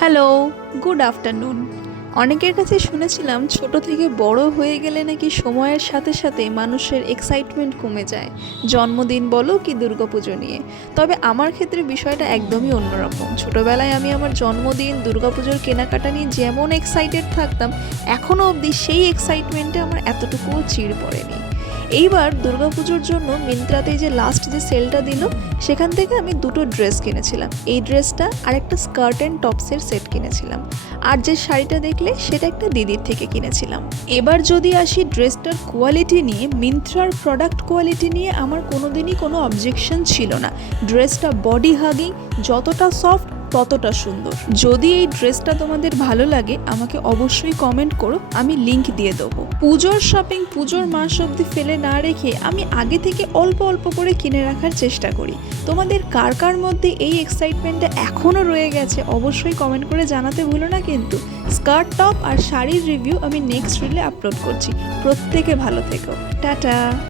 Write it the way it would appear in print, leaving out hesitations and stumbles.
Hello, good afternoon. অনেকের কাছে শুনেছিলাম ছোট থেকে বড় হয়ে গেলে নাকি সময়ের সাথে সাথে মানুষের এক্সাইটমেন্ট কমে যায়, জন্মদিন বলো কি দুর্গাপুজো নিয়ে। তবে আমার ক্ষেত্রে বিষয়টা একদমই অন্যরকম। ছোটবেলায় আমি আমার জন্মদিন, দুর্গাপুজোর কেনাকাটা নিয়ে যেমন এক্সাইটেড থাকতাম, এখনও অবধি সেই এক্সাইটমেন্টে আমার এতটুকুও চিড় পড়েনি। এইবার দুর্গাপুজোর জন্য মিন্ত্রাতে যে লাস্ট যে সেলটা দিল, সেখান থেকে আমি দুটো ড্রেস কিনেছিলাম। এই ড্রেসটা আর একটা স্কার্ট অ্যান্ড টপসের সেট কিনেছিলাম। আর যে শাড়িটা দেখলে সেটা একটা দিদির থেকে কিনেছিলাম। এবার যদি আসি ড্রেসটার কোয়ালিটি নিয়ে, মিন্ত্রার প্রোডাক্ট কোয়ালিটি নিয়ে আমার কোনোদিনই কোনো অবজেকশন ছিল না। ড্রেসটা বডি হাগিং, যতটা সফট ততটা সুন্দর। যদি এই ড্রেসটা তোমাদের ভালো লাগে আমাকে অবশ্যই কমেন্ট করো, আমি লিংক দিয়ে দেবো। পুজোর শপিং পুজোর মাস অবধি ফেলে না রেখে আমি আগে থেকে অল্প অল্প করে কিনে রাখার চেষ্টা করি। তোমাদের কার কার মধ্যে এই এক্সাইটমেন্টটা এখনও রয়ে গেছে অবশ্যই কমেন্ট করে জানাতে ভুলো না কিন্তু। স্কার্ট, টপ আর শাড়ির রিভিউ আমি নেক্সট রিলে আপলোড করছি। প্রত্যেকে ভালো থেকো, টাটা।